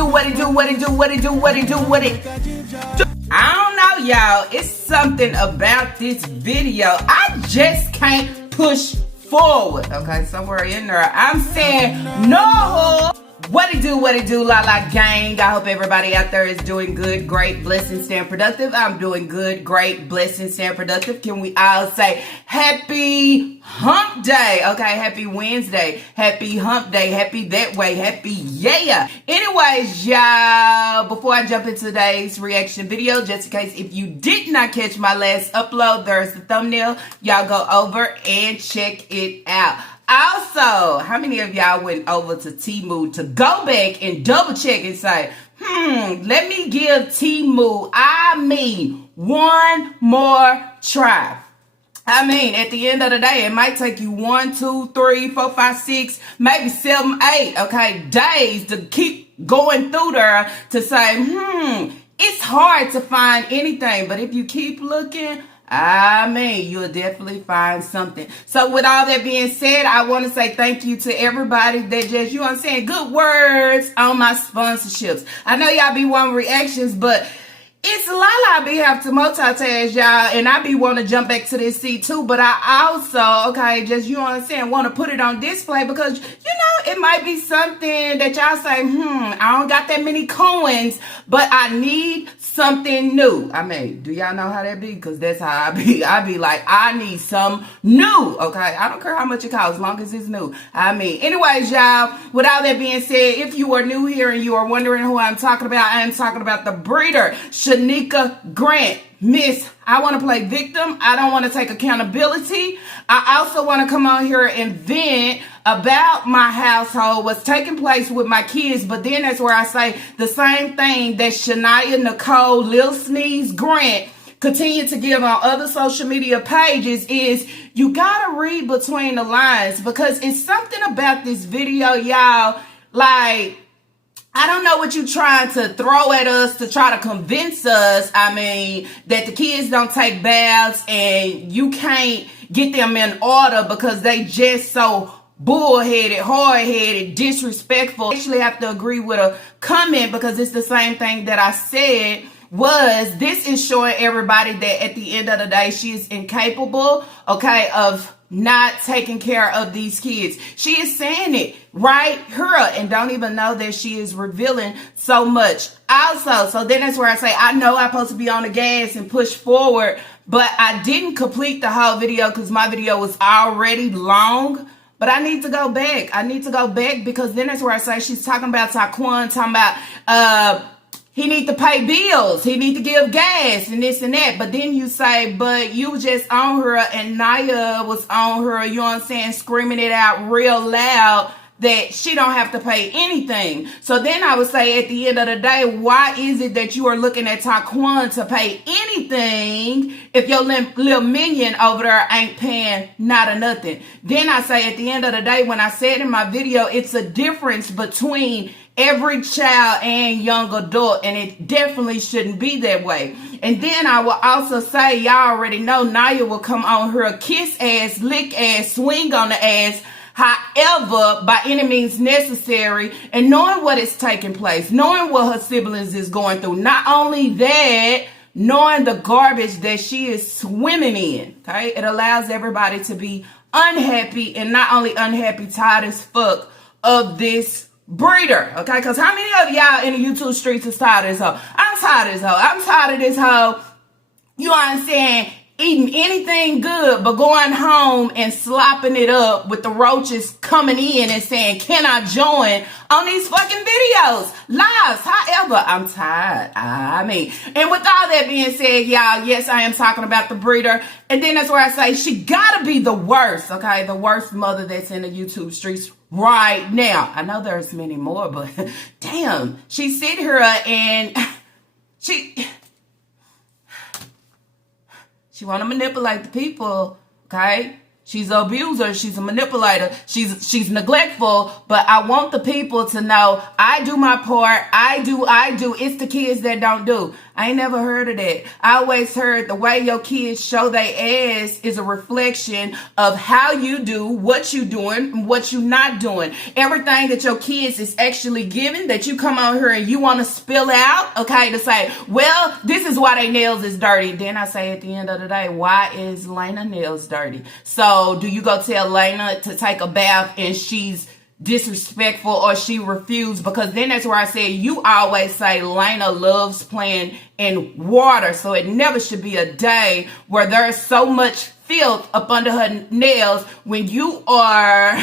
What it do, what it do, what it do, what it do, what it do. I don't know, y'all. It's something about this video. I just can't push forward. Okay, somewhere in there, I'm saying no. What it do, la la gang. I hope everybody out there is doing good, great, blessed, staying productive. I'm doing good, great, blessed, staying productive. Can we all say happy hump day? Okay, happy Wednesday, happy hump day, happy that way, happy yeah. Anyways, y'all, before I jump into today's reaction video, just in case if you did not catch my last upload, there's the thumbnail. Y'all go over and check it out. Also, how many of y'all went over to Temu to go back and double check and say, let me give Temu, one more try. At the end of the day, it might take you 1, 2, 3, 4, 5, 6, maybe 7, 8, okay, days to keep going through there to say, it's hard to find anything. But if you keep looking, you'll definitely find something. So with all that being said, I want to say thank you to everybody that just, you know what I'm saying, good words on my sponsorships. I know y'all be wanting reactions, but it's a lot I be have to multitask, y'all, and I be want to jump back to this seat too, but I also, okay, just, you know what I'm saying, want to put it on display because, you know, it might be something that y'all say, I don't got that many coins, but I need something new. Do y'all know how that be? Because that's how I be. I be like, I need some new, okay? I don't care how much it costs, as long as it's new. Anyways, y'all, with all that being said, if you are new here and you are wondering who I'm talking about, I am talking about the breeder, Shanika Grant. Miss, I want to play victim. I don't want to take accountability. I also want to come on here and vent about my household, what's taking place with my kids. But then that's where I say the same thing that Shania Nicole Lil Sneeze Grant continue to give on other social media pages is you got to read between the lines, because it's something about this video, y'all, like, I don't know what you're trying to throw at us to try to convince us, that the kids don't take baths and you can't get them in order because they just so bullheaded, hard-headed, disrespectful. I actually have to agree with a comment because it's the same thing that I said. This is showing everybody that at the end of the day, she is incapable, okay, of not taking care of these kids. She is saying it right here and don't even know that she is revealing so much. Also, so then that's where I say, I know I'm supposed to be on the gas and push forward, but I didn't complete the whole video because my video was already long. But I need to go back. Because then that's where I say she's talking about Taquan, talking about, he need to pay bills. He need to give gas and this and that. But then you say, but you just on her and Naya was on her, you know what I'm saying, screaming it out real loud that she don't have to pay anything. So then I would say at the end of the day, why is it that you are looking at Taquan to pay anything if your little minion over there ain't paying not a nothing? Then I say at the end of the day, when I said in my video, it's a difference between every child and young adult, and it definitely shouldn't be that way. And then I will also say, y'all already know Naya will come on her kiss ass, lick ass, swing on the ass, however, by any means necessary, and knowing what is taking place, knowing what her siblings is going through. Not only that, knowing the garbage that she is swimming in, okay? It allows everybody to be unhappy, and not only unhappy, tired as fuck of this breeder, okay? Because how many of y'all in the YouTube streets is tired of this hoe? I'm tired of this hoe. I'm tired of this hoe, you know what I'm saying, eating anything good but going home and slopping it up with the roaches coming in and saying, can I join on these fucking videos, lives? However, I'm tired. And with all that being said, y'all, yes, I am talking about the breeder. And then that's where I say she gotta be the worst, okay? The worst mother that's in the YouTube streets right now. I know there's many more, but damn, she sit here and she want to manipulate the people, okay? She's an abuser. She's a manipulator. She's neglectful. But I want the people to know I do my part. I do. It's the kids that don't do. I ain't never heard of that. I always heard the way your kids show their ass is a reflection of how you do, what you doing, and what you not doing. Everything that your kids is actually giving that you come on here and you want to spill out, okay, to say, well, this is why they nails is dirty. Then I say at the end of the day, why is Lena nails dirty? So do you go tell Lena to take a bath and she's disrespectful or she refused? Because then that's where I said you always say Lena loves playing in water, so it never should be a day where there's so much filth up under her nails when you are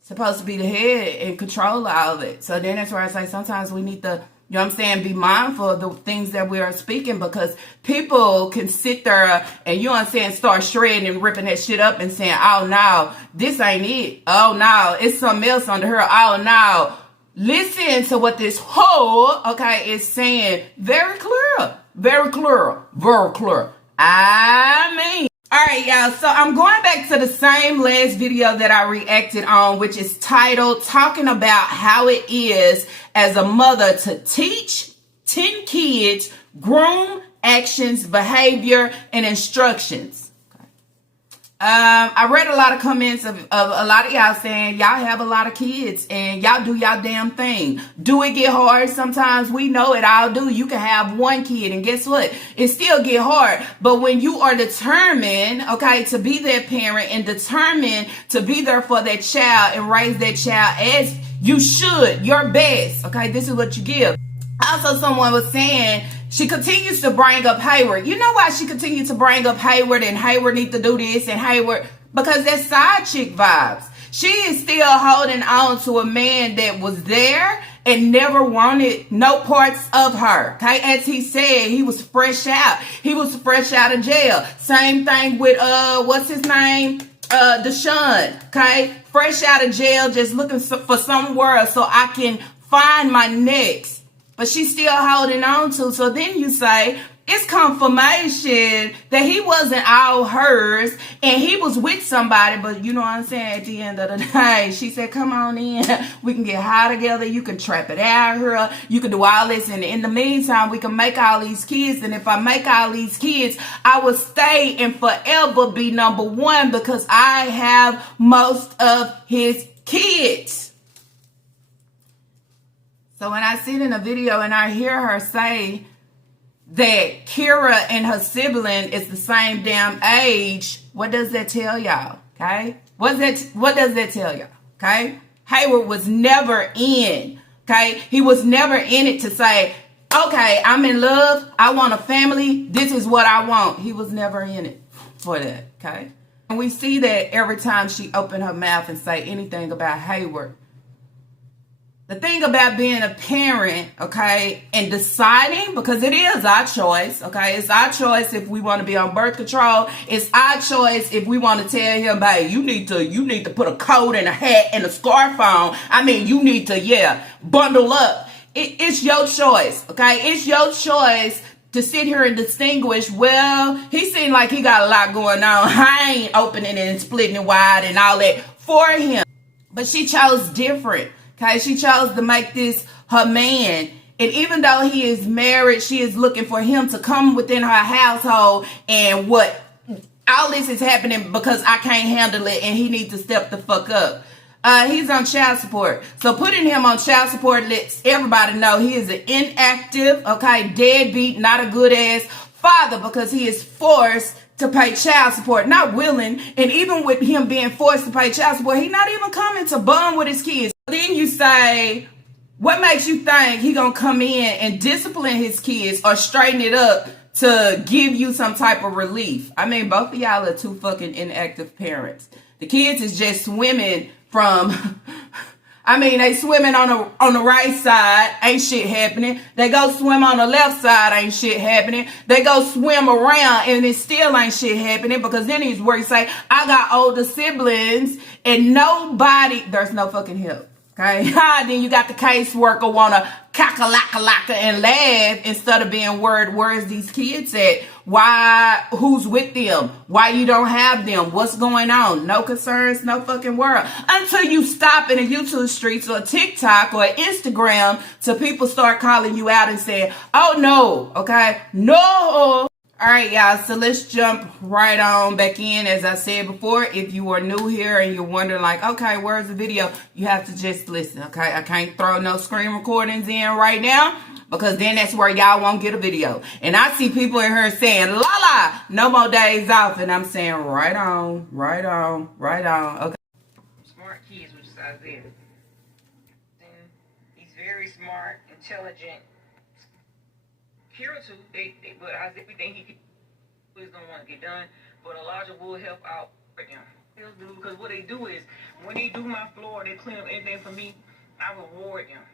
supposed to be the head and control all of it. So then that's where I say sometimes we need to, you know what I'm saying, be mindful of the things that we are speaking, because people can sit there and, you know what I'm saying, start shredding and ripping that shit up and saying, oh no, this ain't it. Oh no, it's something else under her. Oh no. Listen to what this whole, okay, is saying. Very clear. Very clear. Very clear. I mean. Alright, y'all, so I'm going back to the same last video that I reacted on, which is titled Talking About How It Is as a Mother to Teach 10 Kids Groom Actions, Behavior, and Instructions. I read a lot of comments of a lot of y'all saying y'all have a lot of kids and y'all do y'all damn thing. Do it get hard? Sometimes we know it all do. You can have one kid and guess what? It still get hard. But when you are determined, okay, to be that parent and determined to be there for that child and raise that child as you should, your best, okay, this is what you give. Also, someone was saying she continues to bring up Hayward. You know why she continues to bring up Hayward and Hayward need to do this and Hayward? Because that's side chick vibes. She is still holding on to a man that was there and never wanted no parts of her. Okay, as he said, he was fresh out. He was fresh out of jail. Same thing with what's his name? Deshaun. Okay, fresh out of jail, just looking for somewhere so I can find my next. But she's still holding on to. So then you say, it's confirmation that he wasn't all hers and he was with somebody. But you know what I'm saying? At the end of the day, she said, come on in. We can get high together. You can trap it out here. You can do all this. And in the meantime, we can make all these kids. And if I make all these kids, I will stay and forever be number one because I have most of his kids. So when I sit in a video and I hear her say that Kira and her sibling is the same damn age, what does that tell y'all? Okay? What does that tell y'all? Okay? Hayward was never in. Okay? He was never in it to say, okay, I'm in love. I want a family. This is what I want. He was never in it for that. Okay? And we see that every time she opened her mouth and say anything about Hayward. The thing about being a parent, okay, and deciding, because it is our choice, okay, it's our choice if we want to be on birth control. It's our choice if we want to tell him, hey, you need to put a coat and a hat and a scarf on. I mean, you need to, bundle up. It's your choice, okay? It's your choice to sit here and distinguish, well, he seemed like he got a lot going on. I ain't opening it and splitting it wide and all that for him. But she chose different. Okay, she chose to make this her man. And even though he is married, she is looking for him to come within her household. And what? All this is happening because I can't handle it and he needs to step the fuck up. He's on child support. So putting him on child support lets everybody know he is an inactive, okay, deadbeat, not a good ass father because he is forced to pay child support, not willing. And even with him being forced to pay child support, he's not even coming to bond with his kids. Then you say, what makes you think he gonna come in and discipline his kids or straighten it up to give you some type of relief? I mean, both of y'all are two fucking inactive parents. The kids is just swimming from, I mean, they swimming on the right side, ain't shit happening. They go swim on the left side, ain't shit happening. They go swim around and it still ain't shit happening because then he's where he say, I got older siblings and nobody, there's no fucking help. Okay, then you got the caseworker want to cackalakalaka and laugh instead of being worried, where's these kids at? who's with them, why you don't have them, what's going on. No concerns, no fucking world. Until you stop in the YouTube streets or TikTok or Instagram till people start calling you out and saying, oh no, okay, no. All right, y'all, so let's jump right on back in. As I said before, if you are new here and you're wondering like, okay, where's the video? You have to just listen, okay? I can't throw no screen recordings in right now because then that's where y'all won't get a video. And I see people in here saying, la la, no more days off. And I'm saying, right on, right on, right on, okay? Smart kids, which is Isaiah. And he's very smart, intelligent. Kira too, but everything he is gonna want to get done. But Elijah will help out for them. He'll do because what they do is when they do my floor, they clean up everything for me. I reward them.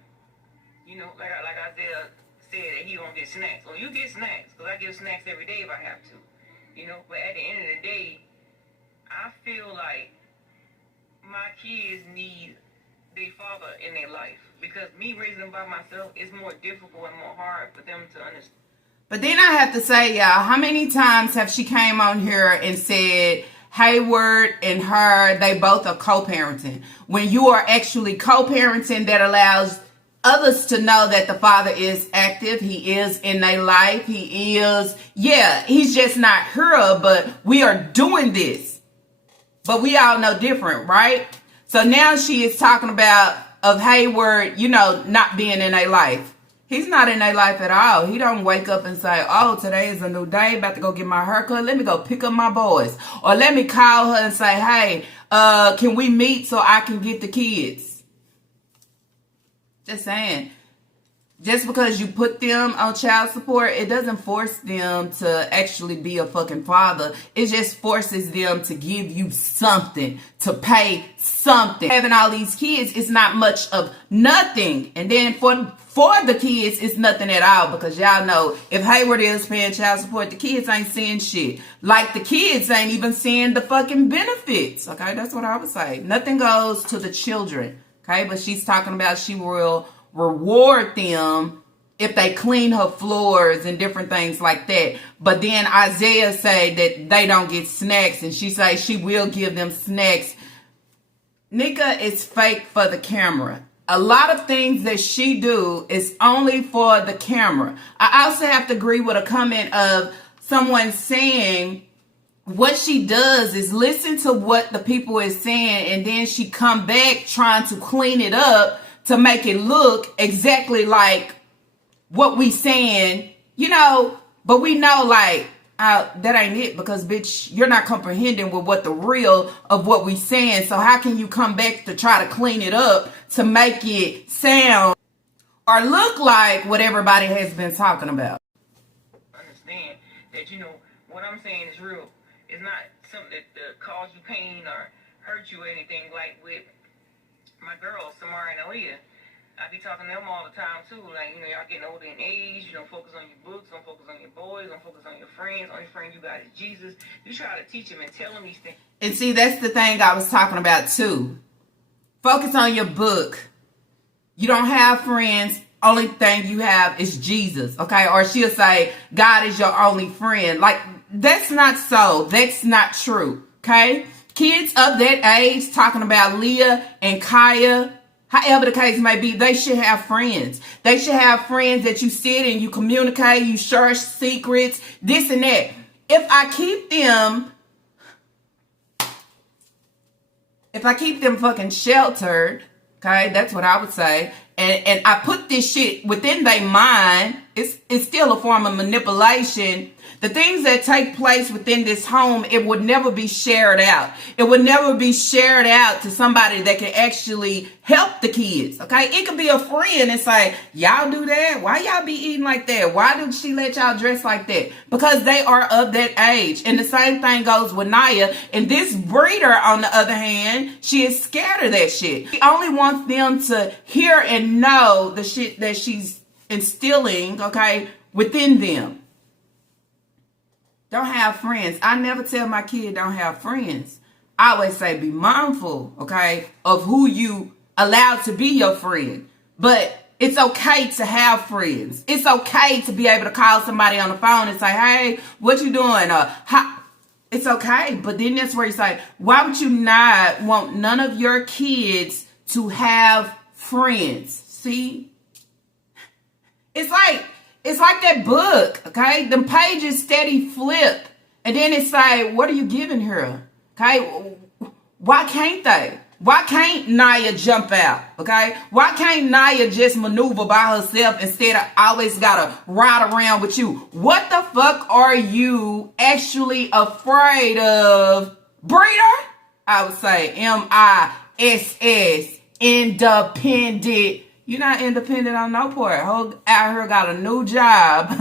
You know, like Isaiah said that he gonna get snacks. Well, you get snacks because I give snacks every day if I have to. You know, but at the end of the day, I feel like my kids need their father in their life. Because me raising them by myself is more difficult and more hard for them to understand. But then I have to say, y'all, how many times have she came on here and said Hayward and her, they both are co-parenting? When you are actually co-parenting, that allows others to know that the father is active. He is in their life. He is, yeah, he's just not here, but we are doing this. But we all know different, right? So now she is talking about of Hayward, you know, not being in their life. He's not in their life at all. He don't wake up and say, oh, today is a new day, about to go get my haircut. Let me go pick up my boys. Or let me call her and say, hey, can we meet so I can get the kids? Just saying. Just because you put them on child support, it doesn't force them to actually be a fucking father. It just forces them to give you something, to pay something. Having all these kids is not much of nothing. And then for the kids, it's nothing at all. Because y'all know, if Hayward is paying child support, the kids ain't seeing shit. Like the kids ain't even seeing the fucking benefits. Okay, that's what I would say. Nothing goes to the children. Okay, but she's talking about she will reward them if they clean her floors and different things like that. But then Isaiah say that they don't get snacks, and she say she will give them snacks. Nika is fake for the camera. A lot of things that she do is only for the camera. I also have to agree with a comment of someone saying what she does is listen to what the people is saying, and then she come back trying to clean it up to make it look exactly like what we saying, you know, but we know like that ain't it, because bitch, you're not comprehending with what the real of what we saying. So how can you come back to try to clean it up to make it sound or look like what everybody has been talking about? Understand that, you know, what I'm saying is real. It's not something that cause you pain or hurt you or anything. Like with my girls, Samara and Aaliyah, I be talking to them all the time too. Like, you know, y'all getting older in age. You don't focus on your books. Don't focus on your boys. Don't focus on your friends. Only friend you got is Jesus. You try to teach them and tell them these things. And see, that's the thing I was talking about too. Focus on your book. You don't have friends. Only thing you have is Jesus. Okay? Or she'll say, God is your only friend. Like, that's not so. That's not true. Okay? Kids of that age talking about Leah and Kaya, however the case may be, they should have friends. They should have friends that you sit and you communicate, you share secrets, this and that. If I keep them fucking sheltered, okay, that's what I would say, and I put this shit within their mind, it's still a form of manipulation. The things that take place within this home, it would never be shared out. It would never be shared out to somebody that can actually help the kids, okay? It could be a friend and say, y'all do that? Why y'all be eating like that? Why did she let y'all dress like that? Because they are of that age. And the same thing goes with Naya. And this breeder, on the other hand, she is scared of that shit. She only wants them to hear and know the shit that she's instilling, okay, within them. Don't have friends. I never tell my kid don't have friends. I always say be mindful, okay, of who you allow to be your friend. But It's okay to have friends. It's okay to be able to call somebody on the phone and say, hey, what you doing? It's okay. But then that's where you say, why would you not want none of your kids to have friends? See? It's like that book, okay? Them pages steady flip. And then it's like, what are you giving her? Okay? Why can't they? Why can't Naya jump out? Okay? Why can't Naya just maneuver by herself instead of always gotta ride around with you? What the fuck are you actually afraid of? Breeder? I would say MISS, independent. You're not independent on no part. Ho out here got a new job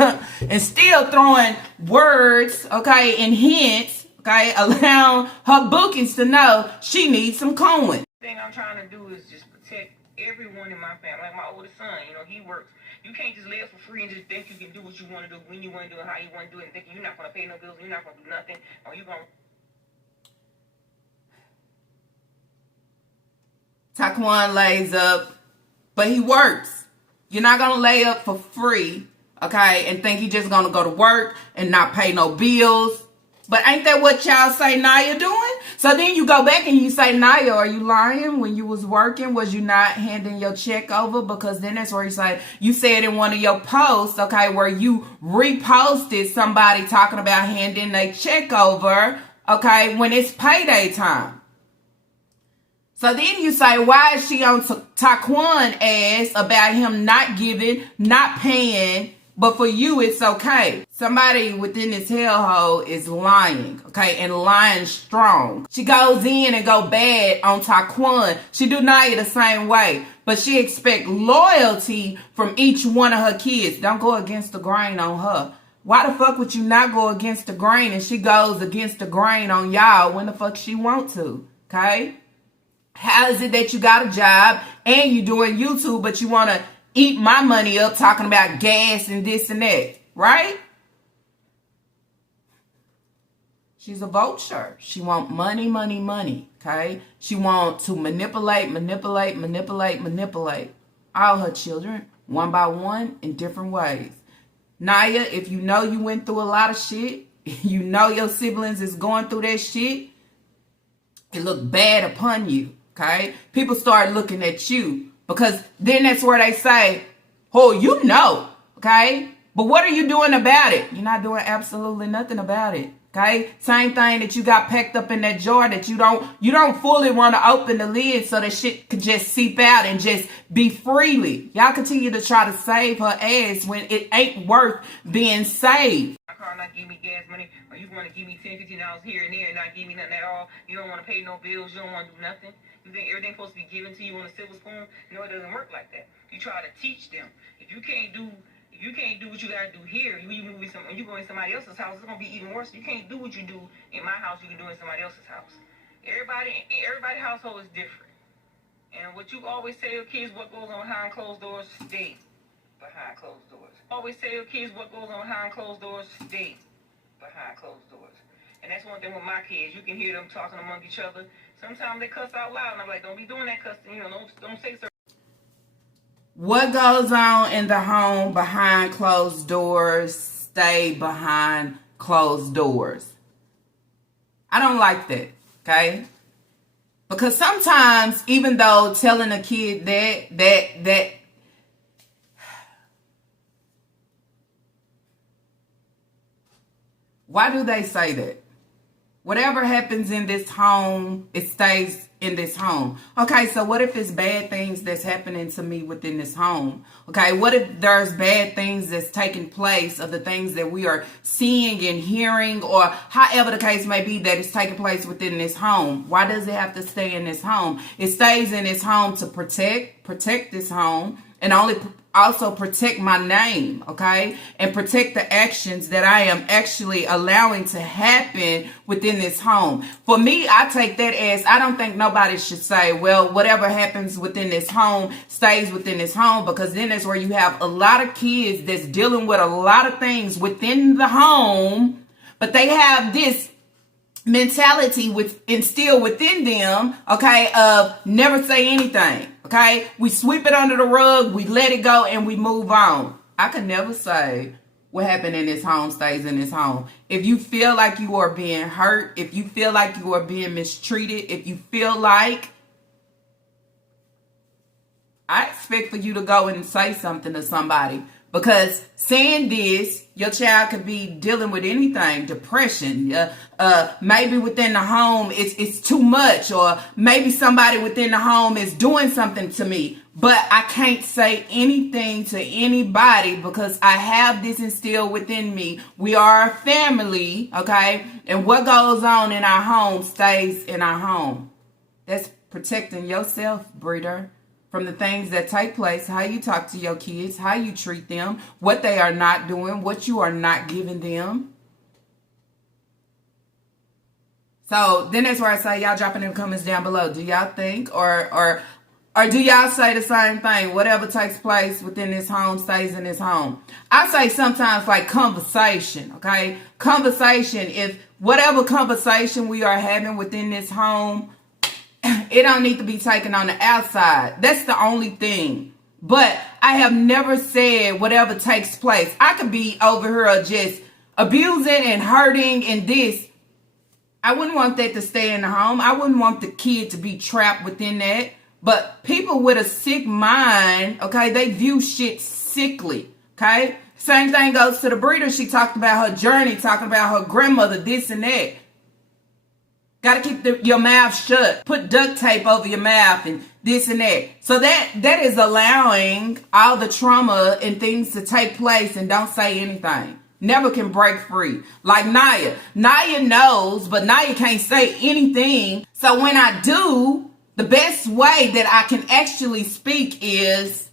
and still throwing words, okay, and hints. Okay, allowing her bookings to know she needs some coin. The thing I'm trying to do is just protect everyone in my family. Like my oldest son, he works. You can't just live for free and just think you can do what you want to do, when you want to do it, how you want to do it, and thinking you're not going to pay no bills, you're not going to do nothing, or you're going to... Taquan lays up, but he works. You're not going to lay up for free, okay, and think you're just going to go to work and not pay no bills. But ain't that what y'all say Naya doing? So then you go back and you say, Naya, are you lying? When you was working, was you not handing your check over? Because then that's where you say, you said in one of your posts, okay, where you reposted somebody talking about handing their check over, okay, when it's payday time. So then you say, why is she on Taquan ass about him not giving, not paying, but for you, it's okay? Somebody within this hellhole is lying, okay, and lying strong. She goes in and go bad on Taquan. She do Naya the same way, but she expect loyalty from each one of her kids. Don't go against the grain on her. Why the fuck would you not go against the grain and she goes against the grain on y'all when the fuck she want to, okay? How is it that you got a job and you doing YouTube, but you want to eat my money up talking about gas and this and that, right? She's a vulture. She want money, money, money, okay? She want to manipulate all her children, one by one, in different ways. Naya, if you know you went through a lot of shit, you know your siblings is going through that shit, it look bad upon you, okay? People start looking at you because then that's where they say, oh, you know, okay? But what are you doing about it? You're not doing absolutely nothing about it. Okay, same thing that you got packed up in that jar that you don't fully want to open the lid so that shit could just seep out and just be freely. Y'all continue to try to save her ass when it ain't worth being saved. My car not give me gas money, or you want to give me $10, $15 here and there and not give me nothing at all. You don't want to pay no bills. You don't want to do nothing. You think everything's supposed to be given to you on a silver spoon? No, it doesn't work like that. You try to teach them. If you can't do what you gotta do here, when you go in somebody else's house, it's gonna be even worse. You can't do what you do in my house, you can do in somebody else's house. Everybody's household is different. And what you always tell your kids, what goes on behind closed doors, stays behind closed doors. Always tell your kids what goes on behind closed doors, stays behind closed doors. And that's one thing with my kids. You can hear them talking among each other. Sometimes they cuss out loud, and I'm like, don't be doing that cussing. Don't say certain. What goes on in the home behind closed doors, stay behind closed doors. I don't like that, okay? Because sometimes, even though telling a kid that why do they say that? Whatever happens in this home, it stays in this home. Okay, so what if it's bad things that's happening to me within this home? Okay, what if there's bad things that's taking place of the things that we are seeing and hearing, or however the case may be that is taking place within this home? Why does it have to stay in this home? It stays in this home to protect this home, and also protect my name, okay? And protect the actions that I am actually allowing to happen within this home. For me, I take that as, I don't think nobody should say, well, whatever happens within this home stays within this home, because then that's where you have a lot of kids that's dealing with a lot of things within the home, but they have this mentality instilled within them, okay, of never say anything. Okay? We sweep it under the rug, we let it go, and we move on. I could never say what happened in this home stays in this home. If you feel like you are being hurt, if you feel like you are being mistreated, if you feel like, I expect for you to go and say something to somebody. Because saying this, your child could be dealing with anything, depression, maybe within the home it's too much, or maybe somebody within the home is doing something to me, but I can't say anything to anybody because I have this instilled within me. We are a family, okay? And what goes on in our home stays in our home. That's protecting yourself, breeder, from the things that take place, how you talk to your kids, how you treat them, what they are not doing, what you are not giving them. So then that's where I say, y'all drop in the comments down below. Do y'all think or do y'all say the same thing? Whatever takes place within this home stays in this home. I say sometimes like conversation, okay? Conversation, if whatever conversation we are having within this home, it don't need to be taken on the outside. That's the only thing. But I have never said whatever takes place. I could be over here just abusing and hurting and this. I wouldn't want that to stay in the home. I wouldn't want the kid to be trapped within that. But people with a sick mind, okay, they view shit sickly, okay? Same thing goes to the breeder. She talked about her journey, talking about her grandmother, this and that. Got to keep your mouth shut. Put duct tape over your mouth and this and that. So that is allowing all the trauma and things to take place and don't say anything. Never can break free. Like Naya. Naya knows, but Naya can't say anything. So when I do, the best way that I can actually speak is,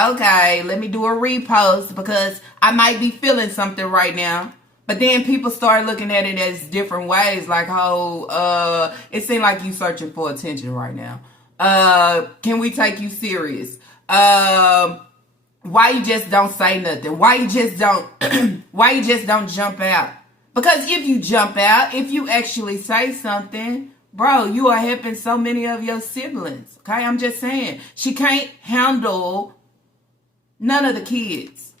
okay, let me do a repost because I might be feeling something right now. But then people start looking at it as different ways. Like, oh, it seems like you searching for attention right now. Can we take you serious? Why you just don't say nothing? Why you just don't jump out? Because if you jump out, if you actually say something, bro, you are helping so many of your siblings. Okay, I'm just saying. She can't handle none of the kids.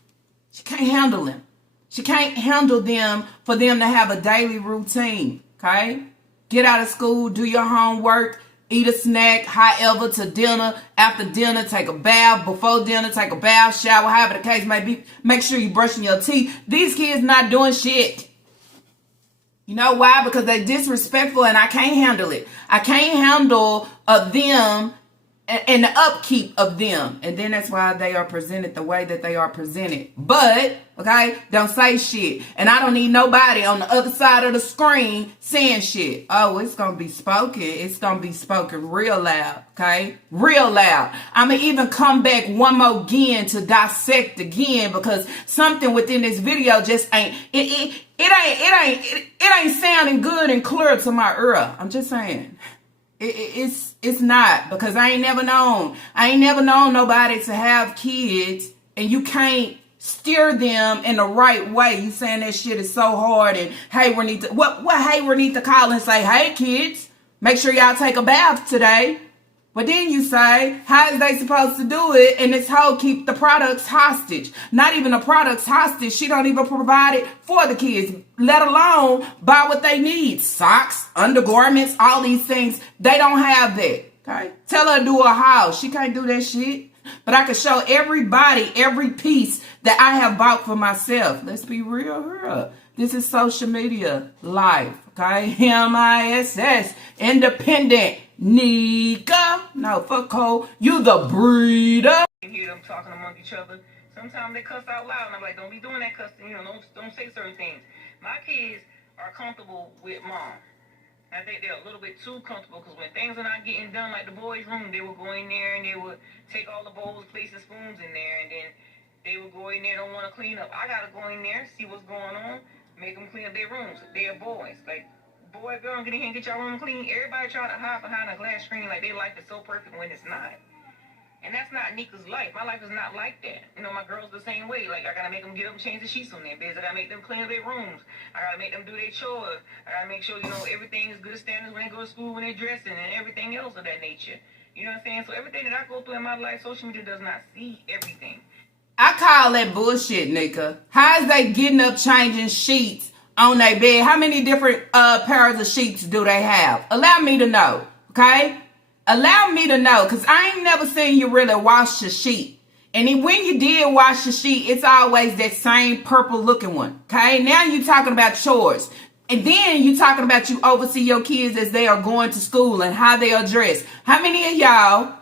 She can't handle them. She can't handle them for them to have a daily routine, okay? Get out of school, do your homework, eat a snack, however, to dinner, after dinner, take a bath, before dinner, take a bath, shower, however the case may be. Make sure you're brushing your teeth. These kids not doing shit. You know why? Because they're disrespectful and I can't handle it. I can't handle them and the upkeep of them. And then that's why they are presented the way that they are presented. But, okay, don't say shit. And I don't need nobody on the other side of the screen saying shit. Oh, it's going to be spoken. It's going to be spoken real loud, okay? Real loud. I'm going to even come back one more again to dissect again because something within this video just ain't, it ain't sounding good and clear to my ear. I'm just saying. It's not, because I ain't never known nobody to have kids and you can't steer them in the right way. You saying that shit is so hard and Hayward need to what Hayward need to call and say, hey kids, make sure y'all take a bath today. But then you say, how is they supposed to do it? And this hoe keep the products hostage. Not even the products hostage. She don't even provide it for the kids, let alone buy what they need. Socks, undergarments, all these things. They don't have that. Okay? Tell her to do a haul. She can't do that shit. But I can show everybody every piece that I have bought for myself. Let's be real here. This is social media life. Okay? MISS. Independent. Nika. No, fuck Cole. You the breeder. You hear them talking among each other. Sometimes they cuss out loud, and I'm like, don't be doing that cussing. You know, don't say certain things. My kids are comfortable with mom. I think they're a little bit too comfortable because when things are not getting done, like the boys' room, they would go in there and they would take all the bowls, plates, and spoons in there, and then they would go in there, don't want to clean up. I gotta go in there, see what's going on, make them clean up their rooms. They're boys. Like, boy, girl, get in here and get your room clean. Everybody trying to hide behind a glass screen like their life is so perfect when it's not. And that's not Nika's life. My life is not like that. You know, my girls the same way. Like, I gotta make them get up and change the sheets on their beds. I gotta make them clean up their rooms. I gotta make them do their chores. I gotta make sure, you know, everything is good standards when they go to school, when they're dressing, and everything else of that nature. You know what I'm saying? So everything that I go through in my life, social media does not see everything. I call that bullshit, nigga. How is they getting up changing sheets on their bed? How many different pairs of sheets do they have? Allow me to know, okay? Allow me to know, because I ain't never seen you really wash your sheet. And when you did wash your sheet, it's always that same purple looking one, okay? Now you talking about chores. And then you talking about you oversee your kids as they are going to school and how they are dressed. How many of y'all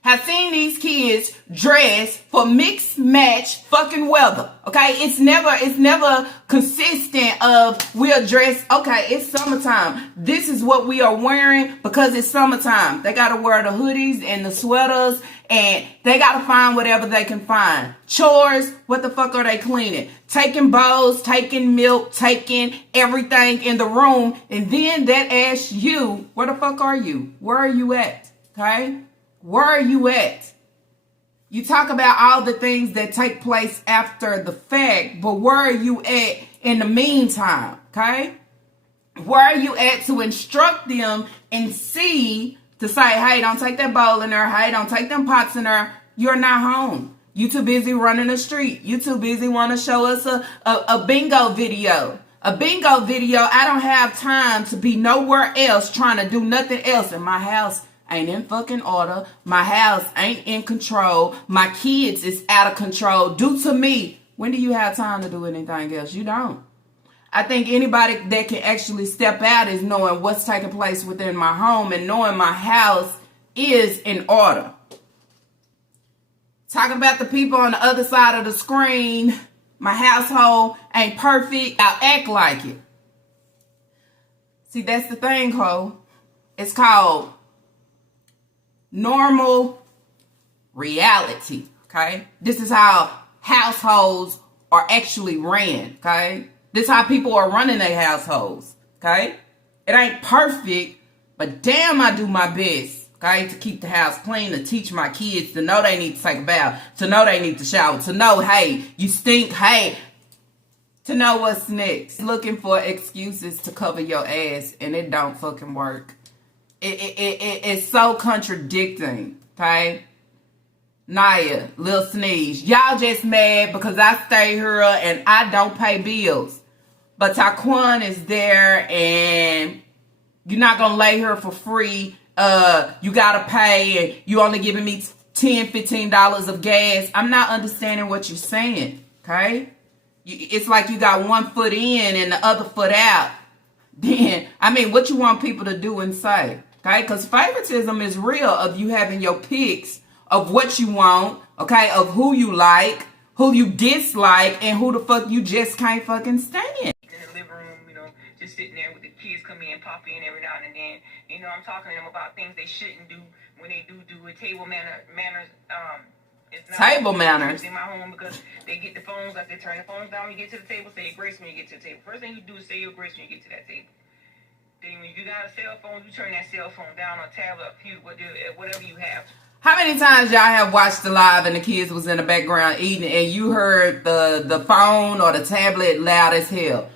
have seen these kids dress for mixed match fucking weather? Okay, it's never consistent of we'll dress. Okay, it's summertime. This is what we are wearing because it's summertime. They gotta wear the hoodies and the sweaters, and they gotta find whatever they can find. Chores, what the fuck are they cleaning? Taking bowls, taking milk, taking everything in the room, and then that asks you, where the fuck are you? Where are you at? Okay? Where are you at? You talk about all the things that take place after the fact, but where are you at in the meantime? Okay? Where are you at to instruct them and see to say, hey, don't take that bowl in there. Hey, don't take them pots in there. You're not home. You too busy running the street. You too busy want to show us a bingo video. A bingo video. I don't have time to be nowhere else trying to do nothing else in my house. Ain't in fucking order. My house ain't in control. My kids is out of control due to me. When do you have time to do anything else? You don't. I think anybody that can actually step out is knowing what's taking place within my home and knowing my house is in order. Talking about the people on the other side of the screen. My household ain't perfect. I'll act like it. See, that's the thing, ho. It's called normal reality, okay? This is how households are actually ran, okay? This is how people are running their households, okay? It ain't perfect, but damn, I do my best, okay, to keep the house clean, to teach my kids to know they need to take a bath, to know they need to shower, to know, hey, you stink, hey, to know what's next. Looking for excuses to cover your ass, and it don't fucking work. It's so contradicting, okay? Naya, Lil Sneeze, y'all just mad because I stay here and I don't pay bills. But Taquan is there and you're not going to lay here for free. You got to pay and you only giving me $10, $15 of gas. I'm not understanding what you're saying, okay? It's like you got one foot in and the other foot out. Then, I mean, what you want people to do and say, okay? Because favoritism is real of you having your picks of what you want, okay? Of who you like, who you dislike, and who the fuck you just can't fucking stand. In the living room, you know, just sitting there with the kids come in, pop in every now and then. You know, I'm talking to them about things they shouldn't do when they do it. Table manners. It's not table manners in my home because they get the phones. Like they turn the phones down when you get to the table. Say your grace when you get to the table. First thing you do is say your grace when you get to that table. Then when you got a cell phone, you turn that cell phone down or tablet, whatever you have. How many times y'all have watched the live and the kids was in the background eating and you heard the phone or the tablet loud as hell?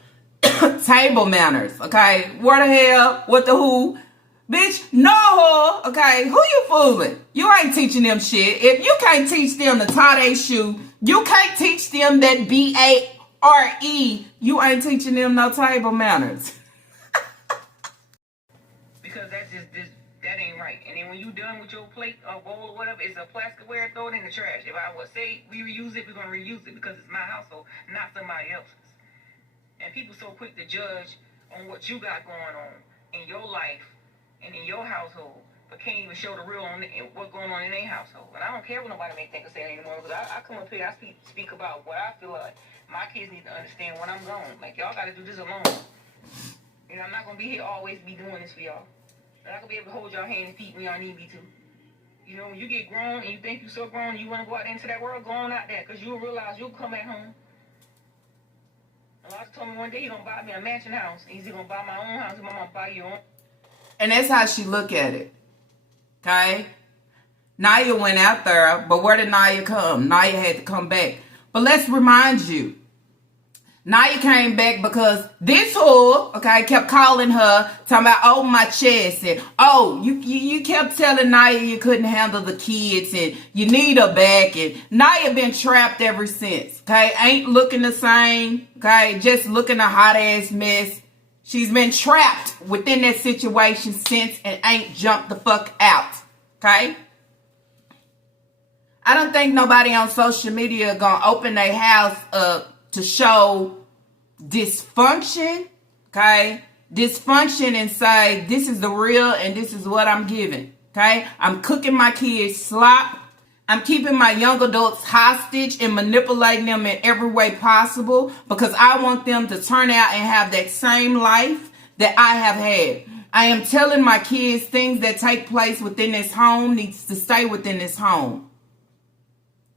Table manners, okay? Where the hell? What the who? Bitch, no, okay? Who you fooling? You ain't teaching them shit. If you can't teach them to tie their shoe, you can't teach them that B-A-R-E. You ain't teaching them no table manners. Because that ain't right. And then when you done with your plate or bowl or whatever, it's a plasticware, throw it in the trash. If I would say we reuse it, we're going to reuse it because it's my household, not somebody else's. And people so quick to judge on what you got going on in your life and in your household, but can't even show the real on what's going on in their household. And I don't care what nobody may think or say anymore, because I come up here, I speak about what I feel like my kids need to understand when I'm gone. Like, y'all got to do this alone. You know, I'm not going to be here always be doing this for y'all. I'm not going to be able to hold y'all hand and feet when y'all need me to. You know, when you get grown and you think you're so grown and you want to go out into that world, go on out there, because you'll realize you'll come back home. Elijah told me one day he's going to buy me a mansion house. He's going to buy my own house. My mom buy your own. And that's how she look at it, okay? Naya went out there, but where did Naya come? Naya had to come back. But let's remind you, Naya came back because this whore, okay, kept calling her, talking about, oh, my chest, and oh, you kept telling Naya you couldn't handle the kids, and you need her back, and Naya been trapped ever since, okay, ain't looking the same, okay, just looking a hot-ass mess. She's been trapped within that situation since and ain't jumped the fuck out, okay? I don't think nobody on social media gonna open their house up to show dysfunction, okay? Dysfunction and say, this is the real and this is what I'm giving, okay? I'm cooking my kids slop. I'm keeping my young adults hostage and manipulating them in every way possible because I want them to turn out and have that same life that I have had. I am telling my kids things that take place within this home needs to stay within this home.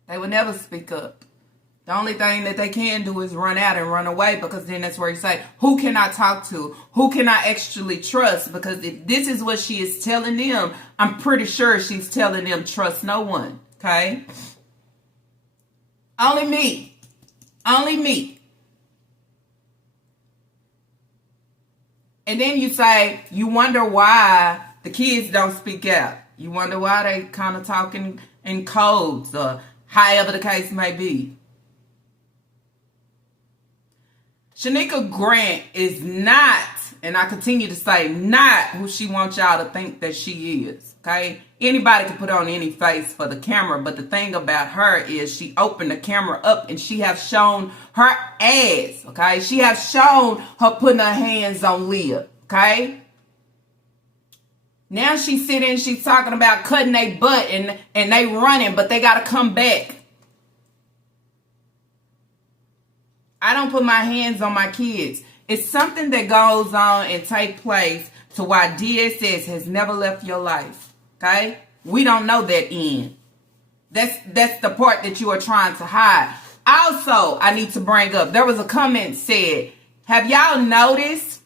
They will never speak up. The only thing that they can do is run out and run away because then that's where you say, who can I talk to? Who can I actually trust? Because if this is what she is telling them, I'm pretty sure she's telling them trust no one. Okay? Only me. Only me. And then you say, you wonder why the kids don't speak out. You wonder why they kind of talking in codes or however the case may be. Shanika Grant is not, and I continue to say, not who she wants y'all to think that she is, okay? Anybody can put on any face for the camera, but the thing about her is she opened the camera up and she has shown her ass, okay? She has shown her putting her hands on Leah, okay? Now she's sitting, she's talking about cutting their butt and they running, but they got to come back. I don't put my hands on my kids. It's something that goes on and take place to why DSS has never left your life. Okay? We don't know that end. That's the part that you are trying to hide. Also, I need to bring up, there was a comment said, have y'all noticed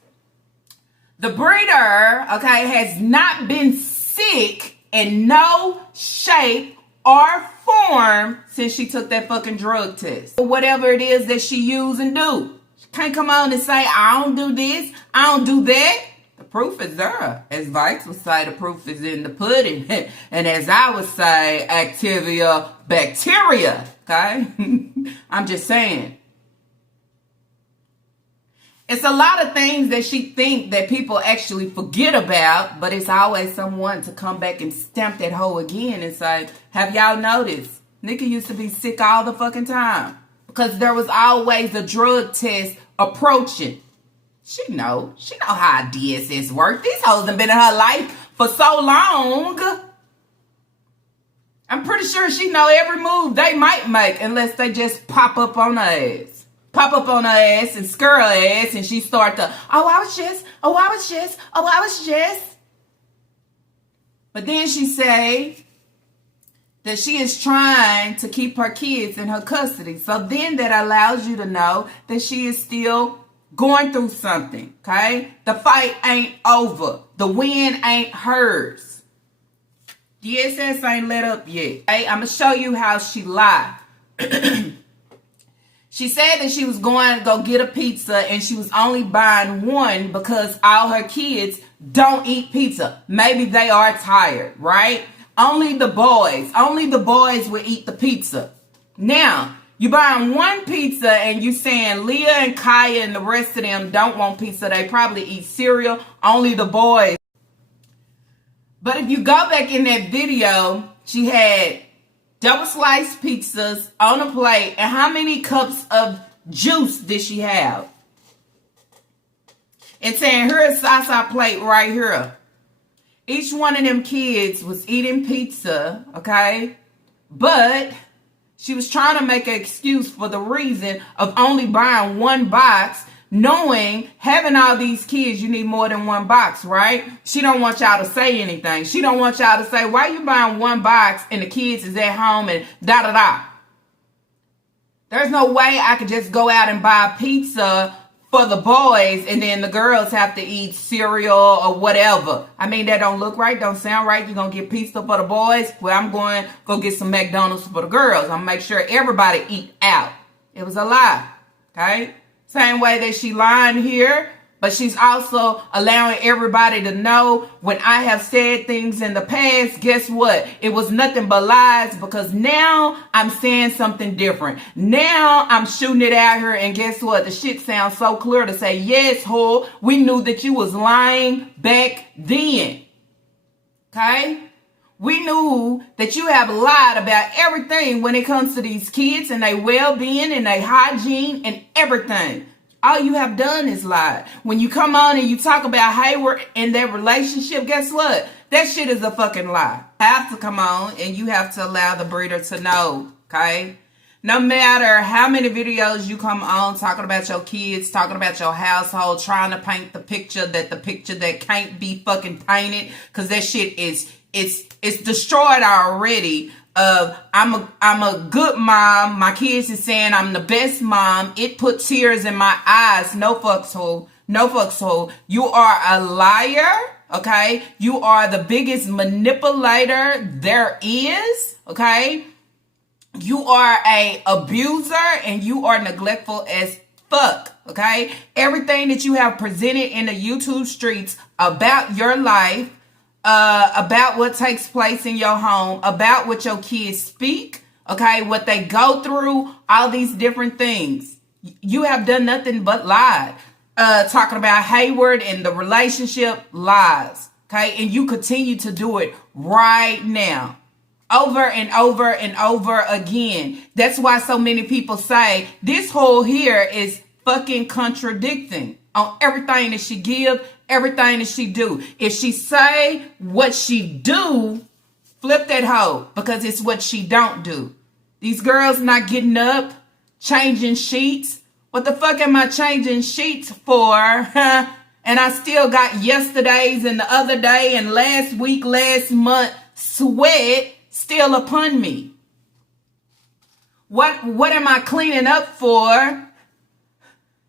the breeder, okay, has not been sick in no shape or form since she took that fucking drug test. Whatever it is that she use and do. She can't come on and say, I don't do this, I don't do that. The proof is there. As Vikes would say, the proof is in the pudding. And as I would say, Activia bacteria. Okay? I'm just saying. It's a lot of things that she think that people actually forget about, but it's always someone to come back and stamp that hoe again and say, have y'all noticed? Nikki used to be sick all the fucking time because there was always a drug test approaching. She know how DSS work. These hoes have been in her life for so long. I'm pretty sure she know every move they might make unless they just pop up on her ass. Pop up on her ass and scare her ass and she start to, I was just. But then she say that she is trying to keep her kids in her custody. So then that allows you to know that she is still going through something, okay? The fight ain't over. The win ain't hers. DSS ain't let up yet. Okay? I'm going to show you how she lied. She said that she was going to go get a pizza and she was only buying one because all her kids don't eat pizza. Maybe they are tired, right? Only the boys will eat the pizza. Now, you buying one pizza and you saying Leah and Kaya and the rest of them don't want pizza. They probably eat cereal. Only the boys. But if you go back in that video, she had double sliced pizzas on a plate. And how many cups of juice did she have? And saying, here's a salsa plate right here. Each one of them kids was eating pizza, okay? But she was trying to make an excuse for the reason of only buying one box, knowing having all these kids, you need more than one box, right? She don't want y'all to say anything. She don't want y'all to say, why you buying one box and the kids is at home and da-da-da. There's no way I could just go out and buy pizza for the boys and then the girls have to eat cereal or whatever. I mean, that don't look right, don't sound right. You're going to get pizza for the boys. Well, I'm going to go get some McDonald's for the girls. I'm going to make sure everybody eat out. It was a lie, okay? Same way that she lying here, but she's also allowing everybody to know when I have said things in the past, guess what? It was nothing but lies, because now I'm saying something different. Now I'm shooting it out here, and guess what? The shit sounds so clear to say, yes, ho, we knew that you was lying back then. Okay? We knew that you have lied about everything when it comes to these kids and their well-being and their hygiene and everything. All you have done is lie. When you come on and you talk about Hayward and their relationship, guess what? That shit is a fucking lie. You have to come on and you have to allow the breeder to know, okay? No matter how many videos you come on talking about your kids, talking about your household, trying to paint the picture that can't be fucking painted, because that shit is it's destroyed already. I'm a good mom. My kids is saying I'm the best mom. It put tears in my eyes. No fucks, ho. No fucks, ho. You are a liar, okay? You are the biggest manipulator there is, okay? You are a abuser and you are neglectful as fuck, okay? Everything that you have presented in the YouTube streets about your life, about what takes place in your home, about what your kids speak, okay, what they go through, all these different things. You have done nothing but lied. Talking about Hayward and the relationship, lies, okay? And you continue to do it right now. Over and over and over again. That's why so many people say this whole here is fucking contradicting on everything that she give, everything that she do. If she say what she do, flip that hoe, because it's what she don't do. These girls not getting up, changing sheets. What the fuck am I changing sheets for? And I still got yesterday's and the other day and last week, last month sweat still upon me. What am I cleaning up for?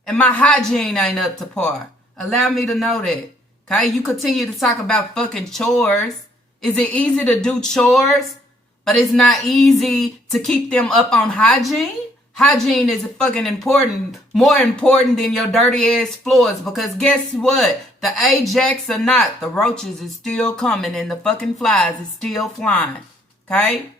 And my hygiene ain't up to par. Allow me to know that. Okay? You continue to talk about fucking chores. Is it easy to do chores? But it's not easy to keep them up on hygiene? Hygiene is fucking important. More important than your dirty ass floors. Because guess what? The Ajax or not, the roaches is still coming and the fucking flies is still flying. Okay?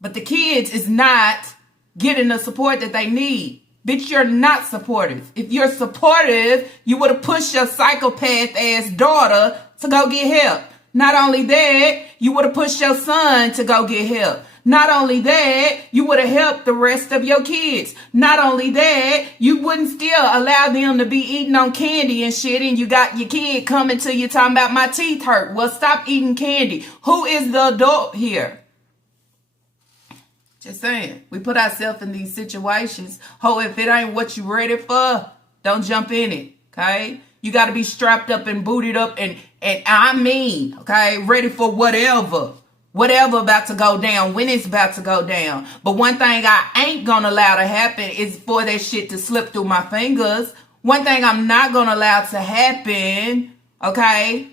But the kids is not getting the support that they need. Bitch, you're not supportive. If you're supportive, you would have pushed your psychopath ass daughter to go get help. Not only that, you would have pushed your son to go get help. Not only that, you would have helped the rest of your kids. Not only that, you wouldn't still allow them to be eating on candy and shit, and you got your kid coming to you talking about my teeth hurt. Well, stop eating candy. Who is the adult here? Just saying. We put ourselves in these situations. Oh, if it ain't what you ready for, don't jump in it, okay? You got to be strapped up and booted up and I mean, okay, ready for whatever. Whatever about to go down, when it's about to go down. But one thing I ain't gonna allow to happen is for that shit to slip through my fingers. One thing I'm not gonna allow to happen, okay,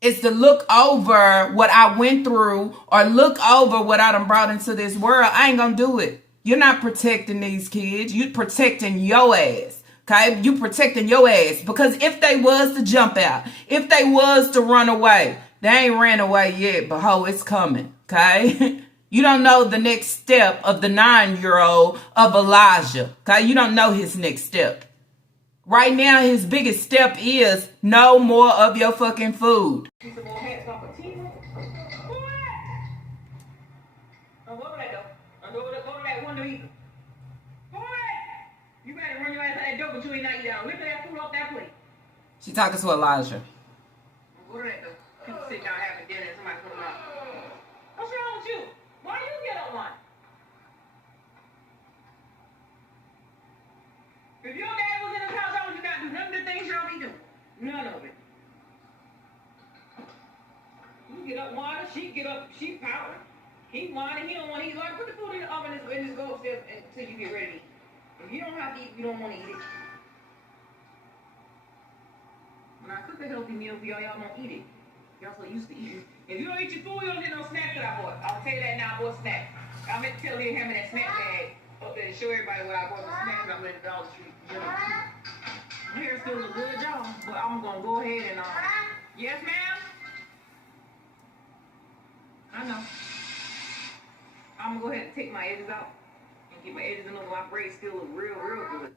is to look over what I went through or look over what I done brought into this world. I ain't gonna do it. You're not protecting these kids. You're protecting your ass. Okay, you protecting your ass. Because if they was to jump out, if they was to run away, they ain't ran away yet, but ho, it's coming, okay? You don't know the next step of the 9-year-old of Elijah, okay? You don't know his next step. Right now, his biggest step is no more of your fucking food. She talking to Elijah. People sit down having dinner and somebody put them out. What's wrong with you? Why do you get up one? If your dad was in the house, all you got to do none of the things y'all be doing. None of it. You get up water, she get up, she powder. He whining, he don't want to eat. Like, put the food in the oven and just go upstairs until you get ready to eat. If you don't have to eat, you don't want to eat it. When I cook a healthy meal for y'all, y'all don't eat it. Y'all so used to eating. If you don't eat your food, you don't get no snack that I bought. I'll tell you that now, I bought snack. I I'm gonna tell you him in that snack bag up there to show everybody what I bought the snacks I'm at the Dollar Tree. My hair still look good, y'all, but I'm gonna go ahead and yes, ma'am. I know. I'm gonna go ahead and take my edges out and get my edges in over. My braids still look real good.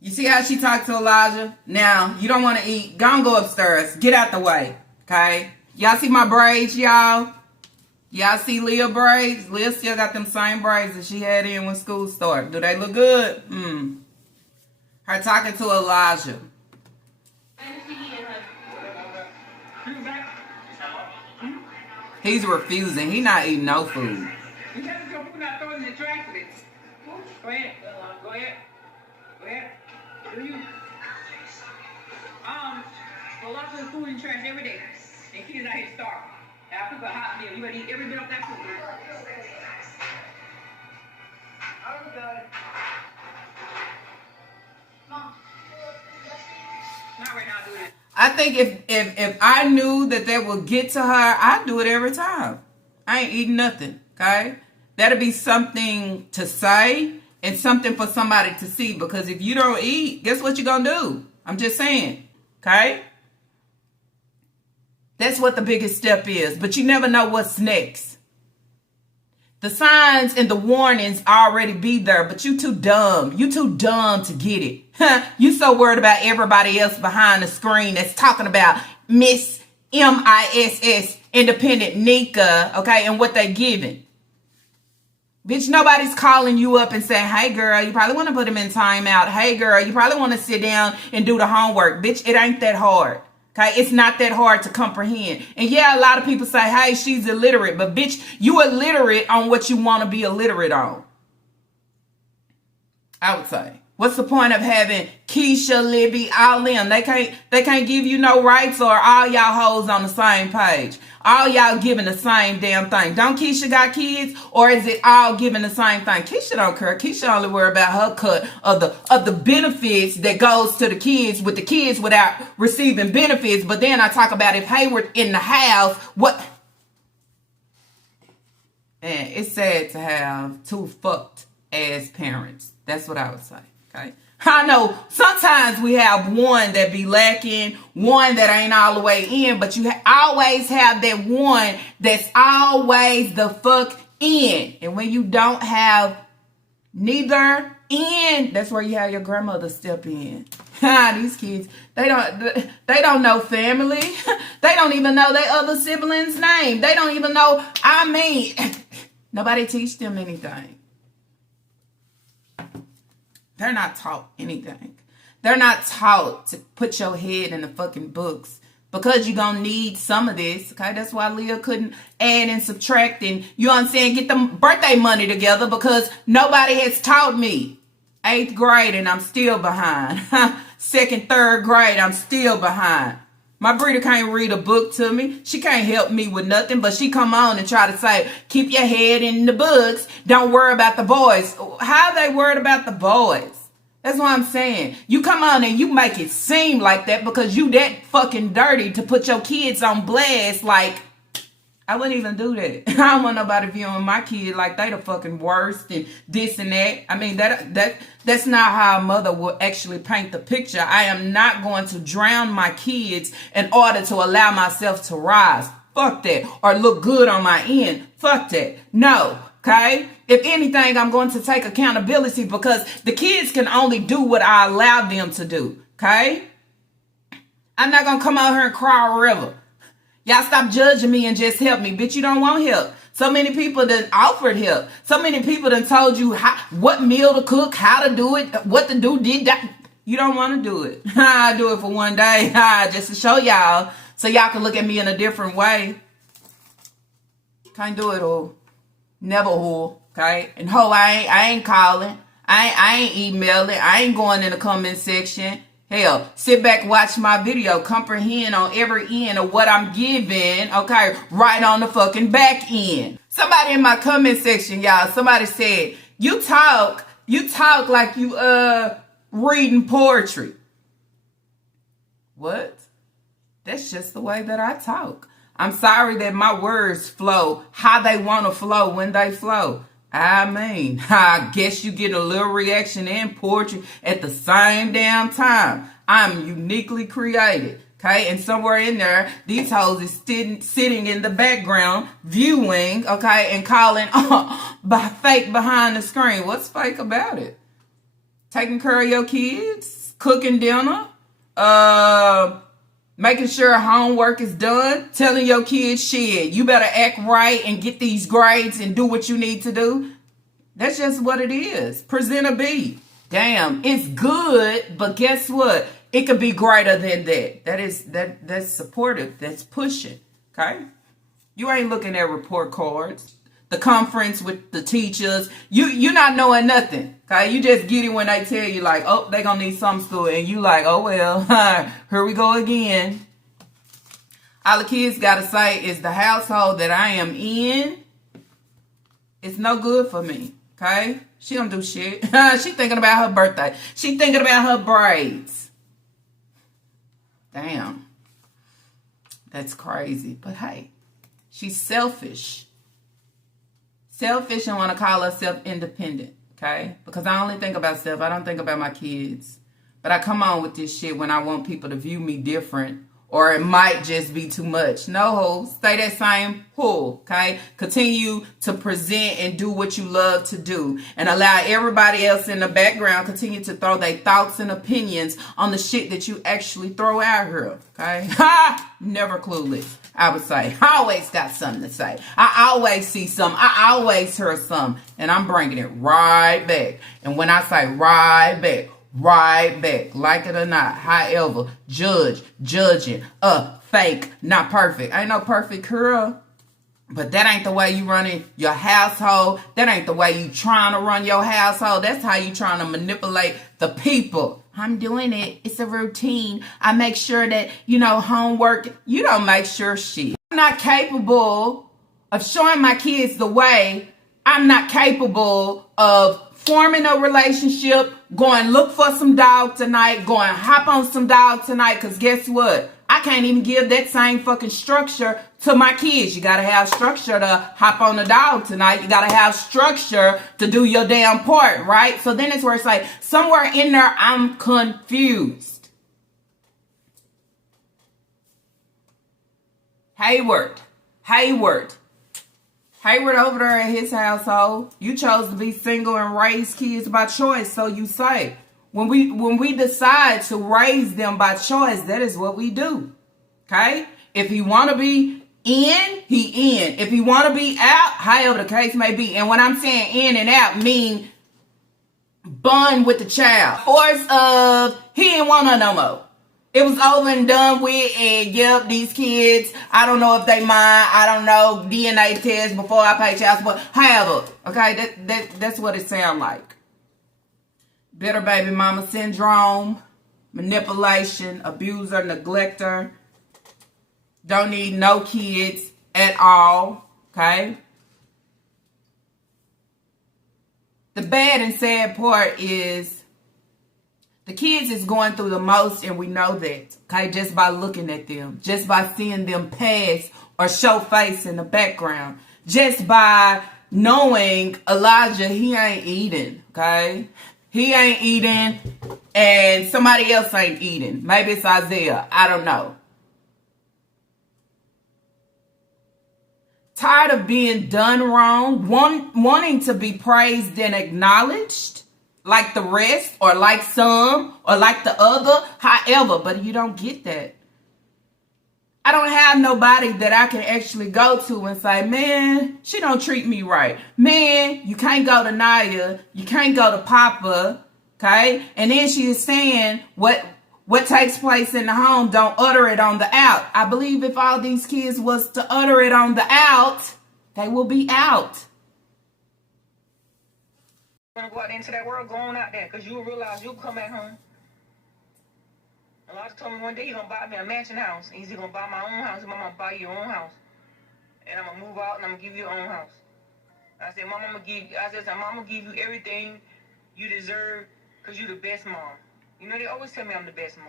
You see how she talked to Elijah? Now, you don't want to eat. Go and go upstairs. Get out the way. Okay? Y'all see my braids, y'all? Y'all see Leah braids? Leah still got them same braids that she had in when school started. Do they look good? Her talking to Elijah. He's refusing. He not eating no food. You have your food not throwing in the trash with it. Go ahead. Go ahead. Go ahead. Do you? A lot of food in the trash every day. And kids out here starving. I cook a hot meal. You gotta eat every bit of that food. I'm done. Mom. Not right now, do it. I think if I knew that would get to her, I'd do it every time. I ain't eating nothing, okay? That'll be something to say and something for somebody to see, because if you don't eat, guess what you're gonna do? I'm just saying, okay? That's what the biggest step is, but you never know what's next. The signs and the warnings already be there, but you too dumb. You too dumb to get it. You so worried about everybody else behind the screen that's talking about Miss MISS Independent Nika, okay, and what they giving. Bitch, nobody's calling you up and saying, hey, girl, you probably want to put him in timeout. Hey, girl, you probably want to sit down and do the homework. Bitch, it ain't that hard. Okay, it's not that hard to comprehend. And yeah, a lot of people say, hey, she's illiterate. But bitch, you illiterate on what you want to be illiterate on. I would say. What's the point of having Keisha, Libby, all them? They can't give you no rights, or all y'all hoes on the same page. All y'all giving the same damn thing. Don't Keisha got kids, or is it all giving the same thing? Keisha don't care. Keisha only worry about her cut of the benefits that goes to the kids, with the kids without receiving benefits. But then I talk about if Hayward in the house, what? And it's sad to have two fucked ass parents. That's what I would say. Okay. I know sometimes we have one that be lacking, one that ain't all the way in, but you always have that one that's always the fuck in. And when you don't have neither in, that's where you have your grandmother step in. These kids, they don't know family. They don't even know their other siblings' name. They don't even know, nobody teach them anything. They're not taught anything. They're not taught to put your head in the fucking books, because you're going to need some of this. Okay, that's why Leah couldn't add and subtract and, you know what I'm saying, get the birthday money together, because nobody has taught me. 8th grade and I'm still behind. 2nd, 3rd grade, I'm still behind. My breeder can't read a book to me. She can't help me with nothing, but she come on and try to say, keep your head in the books. Don't worry about the boys. How are they worried about the boys? That's what I'm saying. You come on and you make it seem like that because you that fucking dirty to put your kids on blast. Like, I wouldn't even do that. I don't want nobody viewing my kid like they the fucking worst and this and that. I mean, that's not how a mother will actually paint the picture. I am not going to drown my kids in order to allow myself to rise. Fuck that. Or look good on my end. Fuck that. No. Okay? If anything, I'm going to take accountability, because the kids can only do what I allow them to do. Okay? I'm not going to come out here and cry a river. Y'all stop judging me and just help me. Bitch, you don't want help. So many people done offered help. So many people done told you what meal to cook, how to do it, what to do, did that. You don't want to do it. I do it for one day just to show y'all, so y'all can look at me in a different way. Can't do it all. Never who. Okay? And I ain't calling. I ain't emailing. I ain't going in the comment section. Hell, sit back, watch my video, comprehend on every end of what I'm giving, okay, right on the fucking back end. Somebody in my comment section, y'all, somebody said, you talk like you, reading poetry. What? That's just the way that I talk. I'm sorry that my words flow how they want to flow when they flow. I mean, I guess you get a little reaction and poetry at the same damn time. I'm uniquely created. Okay, and somewhere in there, these hoes is sitting in the background, viewing, okay, and calling by fake behind the screen. What's fake about it? Taking care of your kids, cooking dinner, making sure homework is done, telling your kids, shit, you better act right and get these grades and do what you need to do. That's just what it is. Presenter B. Damn, it's good, but guess what? It could be greater than that. That's supportive. That's pushing. Okay? You ain't looking at report cards. The conference with the teachers. You're not knowing nothing. Okay? You just get it when they tell you like, oh, they gonna need some school. And you like, oh well, here we go again. All the kids gotta say is the household that I am in, it's no good for me. Okay? She don't do shit. She thinking about her birthday. She thinking about her braids. Damn. That's crazy. But hey, she's selfish. Selfish and want to call herself independent. Okay? Because I only think about self. I don't think about my kids. But I come on with this shit when I want people to view me different. Or it might just be too much. No, stay that same pull, okay? Continue to present and do what you love to do. And allow everybody else in the background continue to throw their thoughts and opinions on the shit that you actually throw out here, okay? Ha! Never clueless, I would say. I always got something to say. I always see something. I always hear something. And I'm bringing it right back. And when I say right back, like it or not. However, judging, fake, not perfect. Ain't no perfect girl. But that ain't the way you running your household. That ain't the way you trying to run your household. That's how you trying to manipulate the people. I'm doing it. It's a routine. I make sure that, homework. You don't make sure shit. I'm not capable of showing my kids the way. I'm not capable of forming a relationship, going look for some dog tonight, going hop on some dog tonight, because guess what? I can't even give that same fucking structure to my kids. You got to have structure to hop on the dog tonight. You got to have structure to do your damn part, right? So then it's where it's like, somewhere in there, I'm confused. Hayward over there at his household, you chose to be single and raise kids by choice, so you say. When we decide to raise them by choice, that is what we do. Okay? If he want to be in, he in. If he want to be out, however the case may be. And when I'm saying in and out, mean bond with the child. Force of, he ain't want her no more. It was over and done with, and yep, these kids, I don't know if they mine, I don't know, DNA test before I pay child support. However, okay, that's what it sounds like. Bitter baby mama syndrome, manipulation, abuser, neglector, don't need no kids at all, okay? The bad and sad part is, the kids is going through the most, and we know that, okay? Just by looking at them. Just by seeing them pass or show face in the background. Just by knowing Elijah, he ain't eating, okay? He ain't eating, and somebody else ain't eating. Maybe it's Isaiah. I don't know. Tired of being done wrong. Wanting to be praised and acknowledged. Like the rest, or like some, or like the other, however, but you don't get that. I don't have nobody that I can actually go to and say, man, she don't treat me right. Man, you can't go to Naya, you can't go to Papa, okay? And then she is saying what takes place in the home, don't utter it on the out. I believe if all these kids was to utter it on the out, they will be out. Gonna go out into that world, go on out there, because you'll realize you'll come back home. Elijah told me one day he's gonna buy me a mansion house. He's gonna buy my own house. He's gonna buy you your own house. And I'm gonna move out and I'm gonna give you your own house. I said, Mom, I'm gonna give you everything you deserve because you're the best mom. You know, they always tell me I'm the best mom.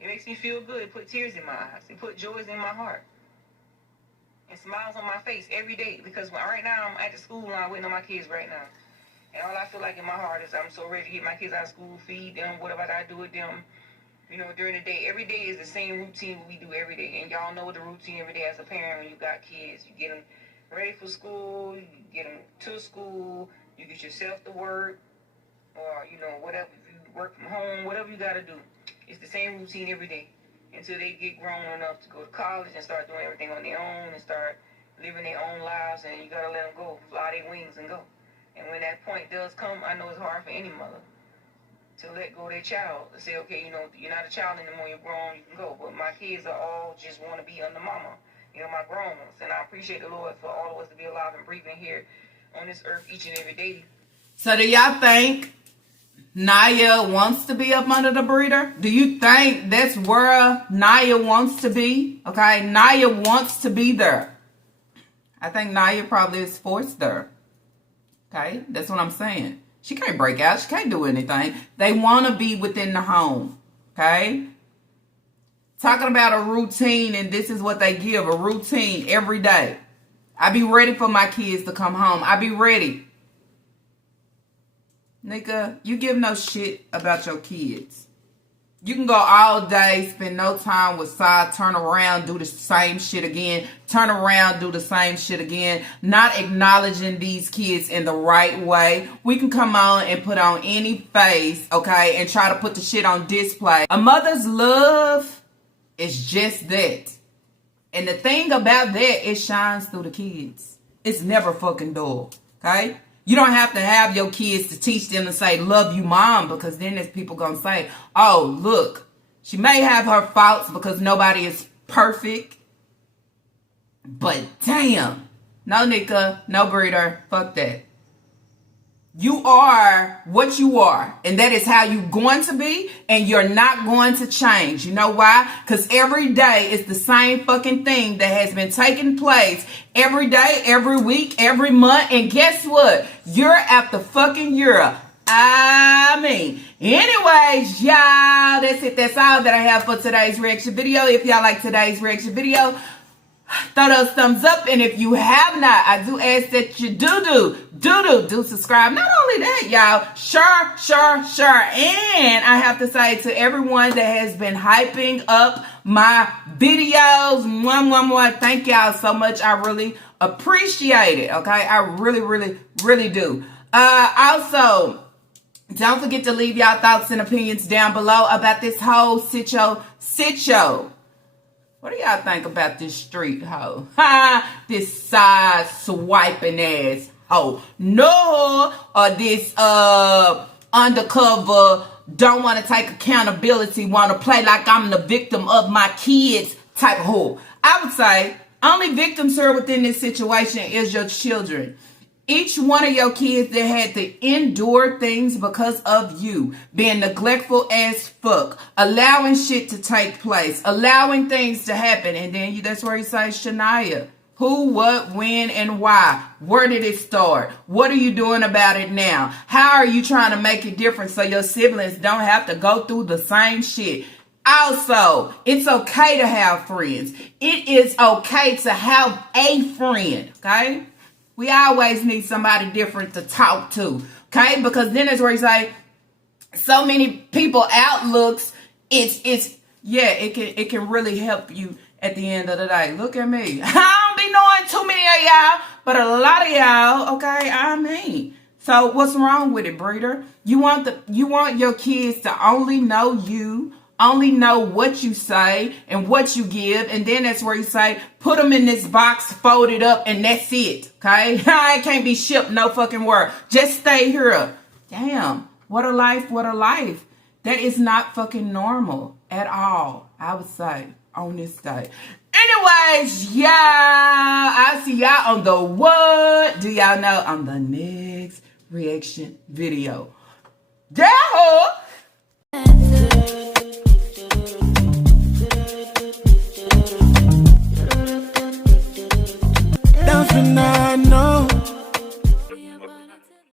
It makes me feel good. It put tears in my eyes. It put joys in my heart. and smiles on my face every day. Because right now I'm at the school line waiting on my kids right now. And all I feel like in my heart is I'm so ready to get my kids out of school, feed them, whatever I do with them, during the day. Every day is the same routine we do every day. And y'all know the routine every day as a parent when you got kids. You get them ready for school, you get them to school, you get yourself to work, or, whatever. If you work from home, whatever you got to do. It's the same routine every day until they get grown enough to go to college and start doing everything on their own and start living their own lives. And you got to let them go, fly their wings and go. And when that point does come, I know it's hard for any mother to let go of their child. To say, okay, you're not a child anymore, you're grown, you can go. But my kids are all just want to be under mama, my grown ones. And I appreciate the Lord for all of us to be alive and breathing here on this earth each and every day. So do y'all think Naya wants to be up under the breeder? Do you think that's where Naya wants to be? Okay, Naya wants to be there. I think Naya probably is forced there. Okay, that's what I'm saying. She can't break out. She can't do anything. They want to be within the home. Okay? Talking about a routine, and this is what they give, a routine every day. I be ready for my kids to come home. I be ready. Nigga, you give no shit about your kids. You can go all day, spend no time with side, turn around, do the same shit again, turn around, do the same shit again, not acknowledging these kids in the right way. We can come on and put on any face, okay, and try to put the shit on display. A mother's love is just that. And the thing about that, it shines through the kids. It's never fucking dull, okay? You don't have to have your kids to teach them to say, love you, mom, because then there's people going to say, oh, look, she may have her faults because nobody is perfect. But damn, no nigga, no breeder, fuck that. You are what you are, and that is how you're going to be, and you're not going to change. You know why? Because every day is the same fucking thing that has been taking place every day, every week, every month, and guess what? Year after fucking year. Anyways, y'all, that's it. That's all that I have for today's reaction video. If y'all like today's reaction video, throw those thumbs up, and if you have not, I do ask that you do subscribe. Not only that, y'all, sure, and I have to say to everyone that has been hyping up my videos, thank y'all so much. I really appreciate it, okay? I really do. Also, don't forget to leave y'all thoughts and opinions down below about this whole sitcho. What do y'all think about this street hoe? This side swiping ass hoe. No, or this undercover, don't want to take accountability, want to play like I'm the victim of my kids type hoe. I would say only victims here within this situation is your children. Each one of your kids that had to endure things because of you, being neglectful as fuck, allowing shit to take place, allowing things to happen. And then that's where you say, Shania, who, what, when, and why? Where did it start? What are you doing about it now? How are you trying to make it different so your siblings don't have to go through the same shit? Also, it's okay to have friends. It is okay to have a friend, okay? We always need somebody different to talk to, okay? Because then that's where you say, so many people outlooks, it can really help you at the end of the day. Look at me. I don't be knowing too many of y'all, but a lot of y'all, okay, So what's wrong with it, breeder? You want your kids to only know you, only know what you say and what you give, and then that's where you say, put them in this box, fold it up, and that's it, okay? I can't be shipped no fucking word. Just stay here. Damn, what a life, what a life. That is not fucking normal at all, I would say, on this day. Anyways, y'all, I'll see y'all on the what? Do y'all know? On the next reaction video. Yeah! Down for now.